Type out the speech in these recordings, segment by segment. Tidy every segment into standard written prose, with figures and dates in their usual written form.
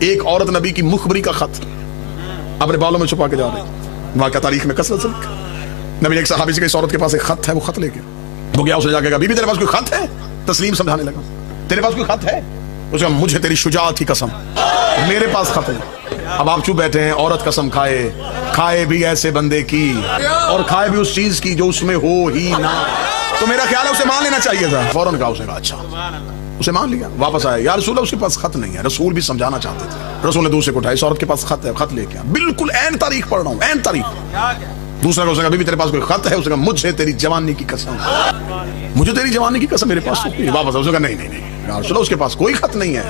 ایک عورت نبی کی مخبری کا خط اپنے بالوں میں چھپا کے جا رہی، واقعہ تاریخ میں کثرت سے لکھا۔ نبی نے ایک صحابی سے کہ اس عورت کے پاس ایک خط ہے، وہ خط لے کے وہ گیا، اسے جا کے کہا بی بی تیرے پاس کوئی خط ہے؟ تسلیم سمجھانے لگا تیرے پاس کوئی خط ہے؟ اس نے کہا مجھے تیری شجاعت کی قسم میرے پاس خط ہے۔ اب آپ چپ بیٹھے ہیں، عورت قسم کھائے بھی ایسے بندے کی اور کھائے بھی اس چیز کی جو اس میں ہو ہی نہ، تو میرا خیال ہے اسے مان لینا چاہیے تھا۔ فوراً کہا، اس نے کہا اچھا، اسے مان لیا۔ واپس آیا، یا رسول اللہ اس کے پاس خط نہیں ہے۔ رسول بھی سمجھانا چاہتے تھے۔ رسول نے دوسرے کو اٹھایا، اس عورت کے پاس خط ہے، خط لے کے آ، بالکل عین تاریخ پڑھ رہا ہوں، عین تاریخ۔ دوسرا کو اس نے کہا بی بی تیرے پاس کوئی خط ہے؟ اس نے کہا مجھے تیری جوانی کی قسم، مجھے تیری جوانی کی قسم میرے پاس کوئی۔ واپس اس نے کہا نہیں یا رسول اللہ اس کے پاس کوئی خط نہیں ہے۔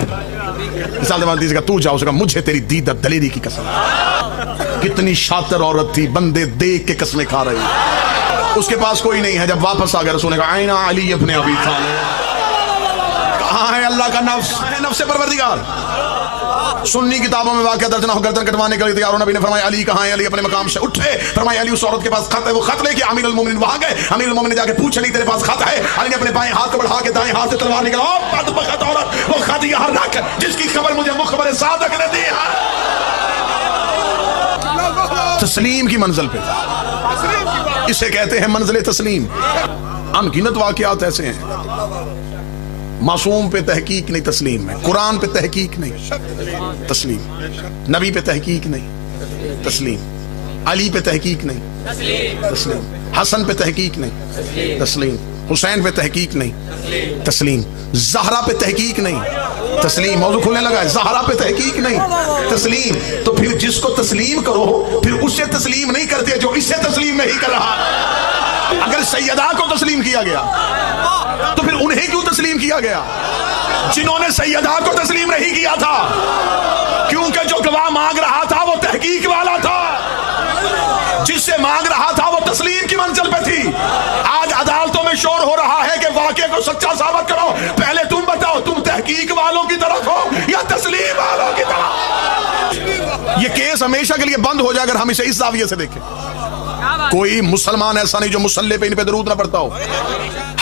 مثال دیوال تیسرا تو جاؤ، اس نے کہا مجھے تیری دیدت دلیری کی قسم۔ کتنی شاطر عورت تھی، بندے دیکھ کے قسمیں کھا رہی، اس کے پاس کوئی نہیں ہے۔ جب واپس آ گیا رسول نے کہا آئینہ علی ابن ابی طالب، کہاں ہے اللہ کا نفس، نفس پروردگار؟ سنی کتابوں میں واقعہ درج نہ ہو، گردن کٹوانے کے لیے تیار ہو۔ نبی نے فرمایا علی کہاں ہے؟ علی اپنے مقام سے اٹھے، فرمایا علی اس عورت کے پاس خط ہے، وہ خط لے کے امیر المومنین وہاں گئے۔ امیر المومنین نے جا کے پوچھا علی تیرے پاس خط ہے؟ علی نے اپنے بائیں ہاتھ کو بڑھا کے دائیں ہاتھ سے تلوار نکالا، او بدبخت عورت، وہ خط یہاں رکھ جس کی خبر مجھے مخبر صادق نے دی ہے۔ تسلیم کی منزل پہ، اسے کہتے ہیں منزل تسلیم۔ انگنت واقعات ایسے ہیں، معصوم پہ تحقیق نہیں، تسلیم ہے۔ قرآن پہ تحقیق نہیں، تسلیم۔ نبی پہ تحقیق نہیں، تسلیم۔ علی پہ تحقیق نہیں، تسلیم۔ حسن پہ تحقیق نہیں، تسلیم۔ حسین پہ تحقیق نہیں، تسلیم۔ زہرا پہ تحقیق نہیں، تسلیم۔ موضوع کھلنے لگا ہے، زہرا پہ تحقیق نہیں، تسلیم۔ تو پھر جس کو تسلیم کرو، پھر اسے تسلیم نہیں کرتے جو اسے تسلیم نہیں کر رہا۔ اگر سیدہ کو تسلیم کیا گیا تو پھر انہیں کیوں تسلیم کیا گیا جنہوں نے سیدہ کو تسلیم نہیں کیا تھا؟ کیونکہ جو گواہ مانگ رہا تھا وہ تحقیق والا تھا، جس سے مانگ رہا تھا وہ تسلیم کی منزل پہ تھی۔ آج عدالتوں میں شور ہو رہا ہے کہ واقعے کو سچا ثابت کرو، پہلے تم بتاؤ تم تحقیق والوں کی طرف ہو یا تسلیم والوں کی طرف؟ یہ کیس ہمیشہ کے لیے بند ہو جائے اگر ہم اسے اس زاویے سے دیکھیں۔ کوئی مسلمان ایسا نہیں جو مصلی پہ ان پہ درود نہ پڑتا ہو،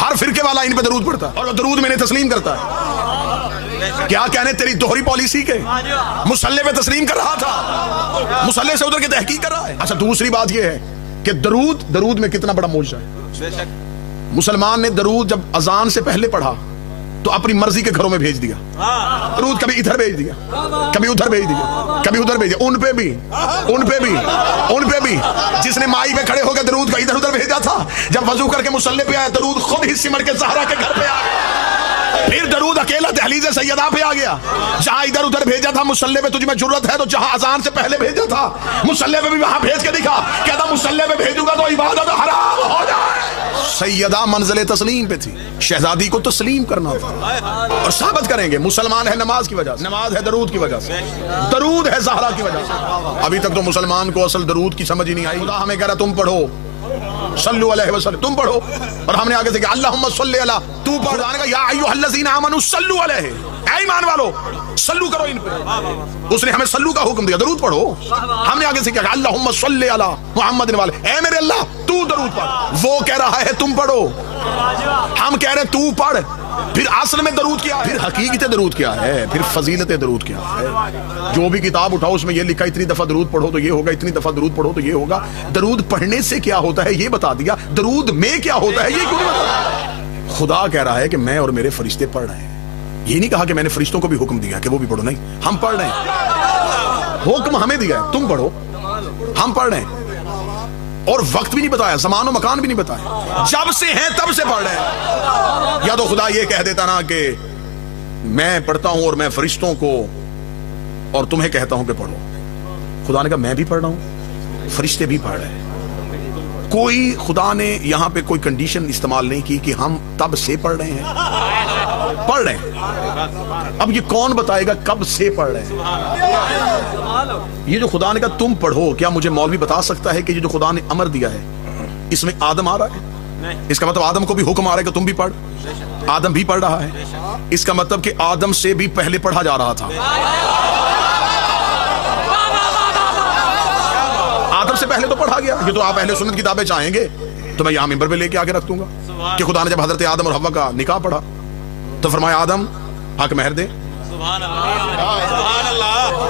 ہر فرقے والا ان پہ درود پڑتا ہے اور درود میں نے تسلیم کرتا ہے۔ کیا کہنے تیری دوہری پالیسی کے، مصلی پہ تسلیم کر رہا تھا، مصلی سے ادھر کے تحقیق کر رہا ہے۔ اچھا دوسری بات یہ ہے کہ درود میں کتنا بڑا معجزہ ہے۔ مسلمان نے درود جب اذان سے پہلے پڑھا تو اپنی مرضی کے گھروں میں بھیج دیا، درود کبھی ادھر بھیج دیا، کبھی ادھر بھیج دیا، کبھی ادھر بھیج دیا، ان پہ بھی جس نے مائی پہ کھڑے ہو کے درود کا ادھر ادھر بھیجا تھا، جب وضو کر کے مصلی پہ آیا درود خود ہی سمٹ کے زہرا کے گھر پہ آ گیا۔ پھر درود اکیلا دہلیز سیدہ پہ آ گیا، جہاں ادھر ادھر بھیجا تھا مصلی پہ تجھ میں جرت ہے تو جہاں اذان سے پہلے بھیجا تھا مصلی پہ بھی وہاں بھیج کے دکھا، کہتا مصلی پہ بھیجوں گا تو عبادت حرام ہو جائے۔ سیدہ منزل تسلیم پہ تھی، شہزادی کو تسلیم کرنا تھا، اور ثابت کریں گے مسلمان ہے نماز کی وجہ سے، نماز ہے درود کی وجہ سے، درود ہے زہرا کی وجہ سے۔ ابھی تک تو مسلمان کو اصل درود کی سمجھ ہی نہیں آئی۔ خدا ہمیں کہہ رہا تم پڑھو صلو علیہ وسلم، تم پڑھو، اور ہم نے آگے سے کہا اللہم صلی علی، تو پڑھ، یا ایھا الذین آمنوا صلو علیہ، اے ایمان والو صلو کرو ان پہ۔ اس نے ہمیں صلو کا حکم دیا، درود پڑھو۔ ہم نے آگے سے کیا کہا اللہم صلی علی محمد والے، اے میرے اللہ تو درود پڑھ۔ وہ کہہ رہا ہے تم پڑھو، ہم کہہ رہے تو پڑھ۔ پھر اصل میں درود کیا ہے، پھر حقیقت درود کیا ہے، پھر فضیلت درود کیا ہے۔ جو بھی کتاب اٹھاؤ اس میں یہ لکھا اتنی دفعہ درود پڑھو تو یہ ہوگا، اتنی دفعہ درود پڑھو تو یہ ہوگا۔ درود پڑھنے سے کیا ہوتا ہے یہ بتا دیا، درود میں کیا ہوتا ہے یہ کیوں نہیں بتا؟ خدا کہہ رہا ہے کہ میں اور میرے فرشتے پڑھ رہے ہیں، یہ نہیں کہا کہ میں نے فرشتوں کو بھی حکم دیا کہ وہ بھی پڑھو، نہیں، ہم پڑھ رہے ہیں، حکم ہمیں دیا ہے تم پڑھو، ہم پڑھ رہے ہیں، اور وقت بھی نہیں بتایا، زمان و مکان بھی نہیں بتایا، جب سے ہیں تب سے پڑھ رہے ہیں۔ یا تو خدا یہ کہہ دیتا نا کہ میں پڑھتا ہوں اور میں فرشتوں کو اور تمہیں کہتا ہوں کہ پڑھو، خدا نے کہا میں بھی پڑھ رہا ہوں، فرشتے بھی پڑھ رہے ہیں۔ کوئی خدا نے یہاں پہ کوئی کنڈیشن استعمال نہیں کی کہ ہم تب سے پڑھ رہے ہیں، پڑھ رہے ہیں۔ اب یہ کون بتائے گا کب سے پڑھ رہے ہیں؟ یہ جو خدا نے کہا تم پڑھو، کیا مجھے مولوی بتا سکتا ہے کہ یہ جو خدا نے امر دیا ہے اس میں آدم آ رہا ہے؟ اس کا مطلب آدم کو بھی حکم آ رہا ہے کہ تم بھی پڑھ، آدم بھی پڑھ رہا ہے، اس کا مطلب کہ آدم سے بھی پہلے پڑھا جا رہا تھا، آدم سے پہلے تو پڑھا گیا۔ یہ تو آپ اہل سنت کتابیں چاہیں گے تو میں یہاں ممبر پہ لے کے آ کے رکھ دوں گا کہ خدا نے جب حضرت آدم اور حوا کا نکاح پڑھا تو فرمایا آدم حق مہر دے، سبحان اللہ،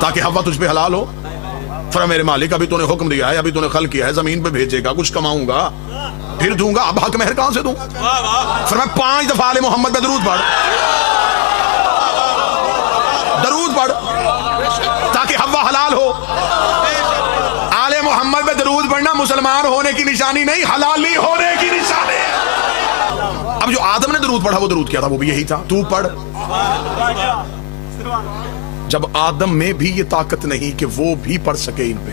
تاکہ ہوا تجھ پہ حلال ہو. فرمایا میرے مالک ابھی تو نے حکم دیا ہے, ابھی تو نے خلق کیا ہے, زمین پہ بھیجے گا, کچھ کماؤں گا پھر دوں گا, اب حق مہر کہاں سے دوں؟ فرمایا 5 دفعہ آل محمد پہ درود پڑھ, درود پڑھ تاکہ ہوا حلال ہو. آل محمد پہ درود پڑھنا مسلمان ہونے کی نشانی نہیں, حلالی ہونے کی نشانی. اب جو آدم نے درود پڑھا وہ درود کیا تھا, وہ بھی یہی تھا, تو پڑھ. جب آدم میں بھی یہ طاقت نہیں کہ وہ بھی پڑھ سکے ان پہ,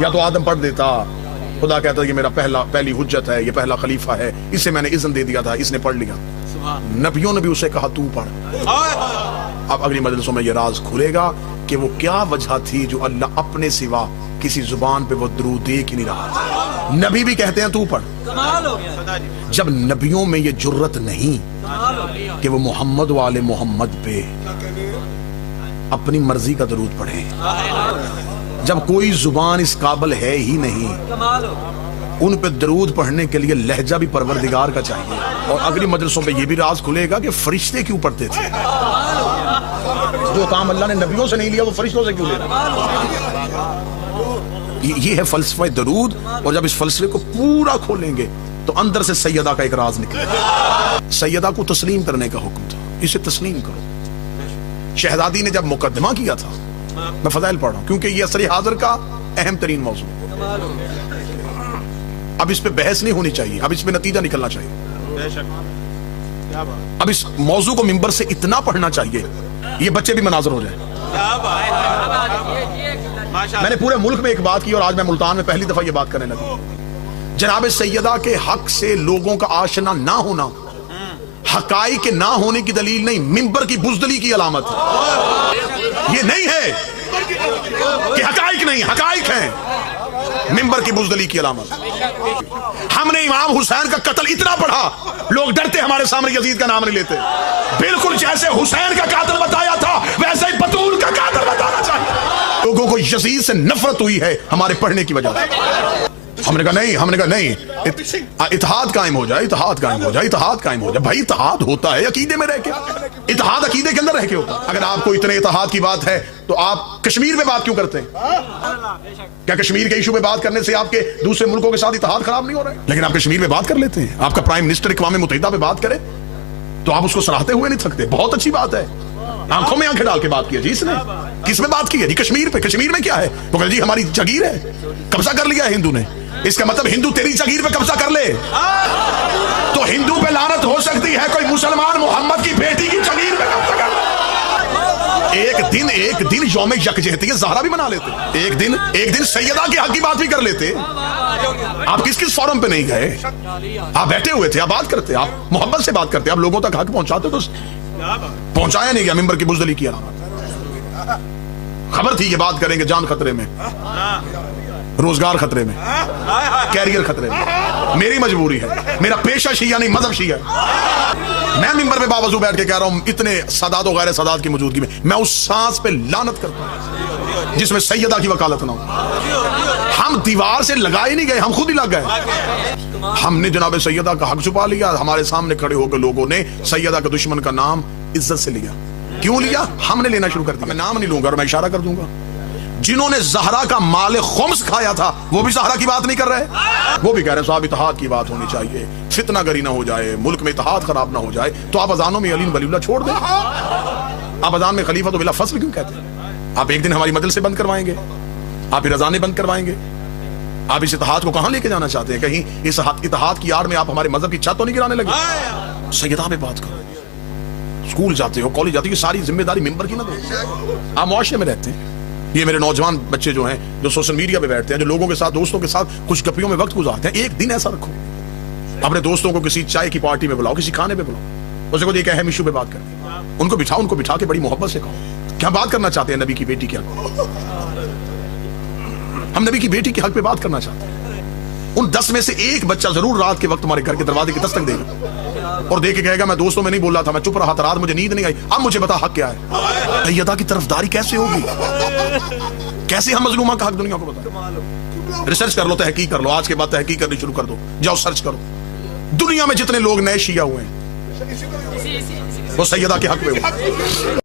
یا تو آدم پڑھ دیتا, خدا کہتا ہے یہ میرا پہلی حجت ہے, یہ پہلا خلیفہ ہے, اسے میں نے اذن دے دیا تھا, اس نے پڑھ لیا. نبیوں نے بھی اسے کہا تو پڑھ. اب اگلی مجلسوں میں یہ راز کھلے گا کہ وہ کیا وجہ تھی جو اللہ اپنے سوا کسی زبان پہ وہ درود دیکھ ہی نہیں رہا تھا. نبی بھی کہتے ہیں تو پڑھ. جب نبیوں میں یہ جرت نہیں کہ وہ محمد و آل محمد پہ اپنی مرضی کا درود پڑھیں, جب کوئی زبان اس قابل ہے ہی نہیں, ان پہ درود پڑھنے کے لیے لہجہ بھی پروردگار کا چاہیے. اور اگلی مجلسوں پہ یہ بھی راز کھلے گا کہ فرشتے کیوں پڑھتے تھے, جو کام اللہ نے نبیوں سے نہیں لیا وہ فرشتوں سے کیوں لے رہا. یہ ہے فلسفہ درود. اور جب اس فلسفے کو پورا کھولیں گے تو اندر سے سیدہ کا ایک راز نکلے گا. سیدہ کو تسلیم کرنے کا حکم تھا, اسے تسلیم کرو. شہزادی نے جب مقدمہ کیا تھا, میں فضائل پڑھ رہا ہوں کیونکہ یہ عصر حاضر کا اہم ترین موضوع, اب اس پہ بحث نہیں ہونی چاہیے, اب اس پہ نتیجہ نکلنا چاہیے. اب اس موضوع کو منبر سے اتنا پڑھنا چاہیے یہ بچے بھی مناظر ہو جائیں. میں نے پورے ملک میں ایک بات کی اور آج میں ملتان میں پہلی دفعہ یہ بات کرنے لگا. جناب سیدہ کے حق سے لوگوں کا آشنا نہ ہونا حقائق کے نہ ہونے کی دلیل نہیں, منبر کی بزدلی کی علامت ہے. یہ نہیں ہے کہ حقائق نہیں, حقائق ہیں, منبر کی بزدلی کی علامت. ہم نے امام حسین کا قتل اتنا پڑھا لوگ ڈرتے ہمارے سامنے یزید کا نام نہیں لیتے. بالکل جیسے حسین کا قاتل بتایا تھا ویسے ہی بطول کا قاتل بتانا چاہیے. لوگوں کو یزید سے نفرت ہوئی ہے ہمارے پڑھنے کی وجہ سے. ہم نے کہا نہیں, اتحاد قائم ہو جائے, اتحاد قائم ہو جائے, اتحاد قائم ہو جائے. بھائی اتحاد ہوتا ہے عقیدے میں رہ کے, اتحاد عقیدے کے اندر رہ کے ہوتا. اگر آپ کو اتنے اتحاد کی بات ہے تو آپ کشمیر میں بات کیوں کرتے ہیں؟ کیا کشمیر کے ایشو پہ بات کرنے سے آپ کے دوسرے ملکوں کے ساتھ اتحاد خراب نہیں ہو رہا ہے؟ لیکن آپ کشمیر میں بات کر لیتے ہیں. آپ کا پرائم منسٹر اقوام متحدہ پہ بات کرے تو آپ اس کو سراہتے ہوئے نہیں تھکتے. بہت اچھی بات ہے, آنکھوں میں آنکھیں ڈال کے بات کیا. جی اس نے کس میں بات کی ہے؟ جی کشمیر پہ. کشمیر میں کیا ہے؟ وہ کہتے جی ہماری جگیر ہے, قبضہ کر لیا ہے ہندو نے. اس کا مطلب ہندو تیری جگیر پہ قبضہ کر لے تو ہندو پہ لعنت ہو سکتی ہے, کوئی مسلمان محمد کی بیٹی کی جگیر پہ قبضہ کر لے. ایک دن یوم یکجہتی زہرا بھی منا لیتے, ایک دن سیدہ کے حق کی بات بھی کر لیتے. آپ کس فورم پہ نہیں گئے, آپ بیٹھے ہوئے تھے, آپ بات کرتے, آپ محبت سے بات کرتے, آپ لوگوں تک حق پہنچاتے. تو پہنچایا نہیں گیا, منبر کی بزدلی کی علامت. خبر تھی یہ بات کریں گے, جان خطرے میں, روزگار خطرے میں, کیریئر خطرے میں. میری مجبوری ہے, میرا پیشہ شیعہ نہیں مذہب شیعہ ہے. میں منبر پہ باوضو بیٹھ کے کہہ رہا ہوں اتنے سادات و غیر سادات کی موجودگی میں اس سانس پہ لعنت کرتا ہوں جس میں سیدہ کی وکالت نہ ہو. ہم دیوار سے لگائے نہیں گئے, ہم خود ہی لگ گئے. ہم نے جناب سیدہ کا حق چھپا لیا. ہمارے سامنے کھڑے ہو کے لوگوں نے سیدہ کے دشمن کا نام عزت سے لیا. کیوں لیا؟ ہم نے لینا شروع کر دیا. میں نام نہیں لوں گا اور میں اشارہ کر دوں گا. جنہوں نے زہرا کا مال خمس کھایا تھا وہ بھی زہرا کی بات نہیں کر رہے, وہ بھی کہہ رہے صاحب اتحاد کی بات ہونی چاہیے, فتنہ گری نہ ہو جائے, ملک میں اتحاد خراب نہ ہو جائے. تو آپ اذانوں میں علی ولی اللہ چھوڑ دیں, آپ اذان میں خلیفہ تو بلا فصل کیوں کہتے ہیں؟ آپ ایک دن ہماری مدل سے بند کروائیں گے, آپ پھر اذانیں بند کروائیں گے. آپ اس اتحاد کو کہاں لے کے جانا چاہتے ہیں؟ کہیں اس اتحاد کی آڑ میں آپ ہمارے مذہب کی چھت تو نہیں گرانے لگے؟ سیدہ پہ بات کرو, اسکول جاتے ہو, کالج جاتے ہو, یہ ساری ذمہ داری ممبر کی نہ دو. آپ معاشرے میں رہتے ہیں. یہ میرے نوجوان بچے جو ہیں جو سوشل میڈیا پہ بیٹھتے ہیں, جو لوگوں کے ساتھ دوستوں کے ساتھ کچھ گپیوں میں وقت گزارتے ہیں, ایک دن ایسا رکھو اپنے دوستوں کو کسی چائے کی پارٹی میں بلاؤ, کسی کھانے پہ بلاؤ, اسے کو ایک اہم ایشو پہ بات کریں, ان کو بٹھا کے بڑی محبت سے کہو کیا بات کرنا چاہتے ہیں نبی کی بیٹی کے حق. ہم نبی کی بیٹی کے حق پہ بات کرنا چاہتے ہیں. ان 10 میں سے ایک بچہ ضرور رات کے وقت ہمارے گھر کے دروازے کی دستک دے گا اور دے کے کہے گا میں دوستوں میں نہیں بول رہا تھا, میں چپ رہا تھا, رات مجھے نیند نہیں آئی, اب مجھے بتا حق کیا ہے. سیدہ کی طرفداری کیسے ہوگی؟ کیسے ہم مظلومہ کا حق دنیا کو بتائیں؟ ریسرچ کر لو, تحقیق کر لو, آج کے بعد تحقیق کرنی شروع کر دو, جاؤ سرچ کرو. دنیا میں جتنے لوگ نئے شیعہ ہوئے ہیں وہ سیدہ کے حق میں ہوئے.